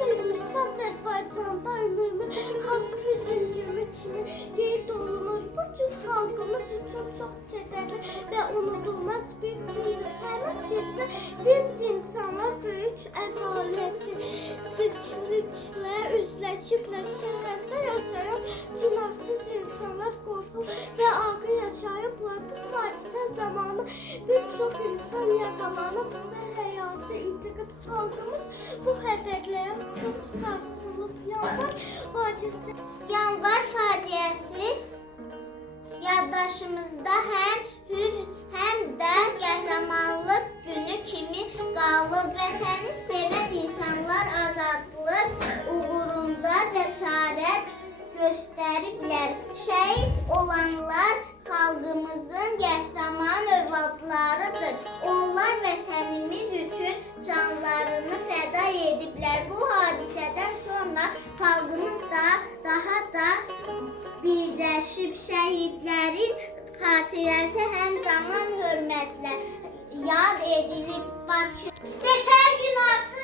Elimiz Azərbaycanda önümü, xalq hüzüncümü kimi qeyd olunur. Bu gün xalqımız üçün çox kədərli və unudulmaz bir gündür. Həmin gecə dinc insanlar böyük ədalətli, seçiliklə üzləşiblər. Şəhərdə yaşayan günahsız insanlar qorxub və ağır yaşayıblar. Bu hadisə zamanı bir çox insan yaralanıb və həyatı itirib. Xalqımız bu xəbərlərə çox sarsılıb. Yanvar faciəsi yaddaşımızda həm hüzn, həm də qəhrəmanlıq günü kimi qalıb. Vətəni sevən insanlar azadlıq uğrunda cəsarət göstəriblər. Şəhid olanlar xalqımızın qəhrəman övladlarıdır. Onlar vətənimiz üçün canlarını fəda ediblər. Bu hadisədən sonra xalqımız daha da birləşib. Şəhidlərin xatirəsi həm zaman hörmətlə yad edilib. Bakı. Geçən günahsız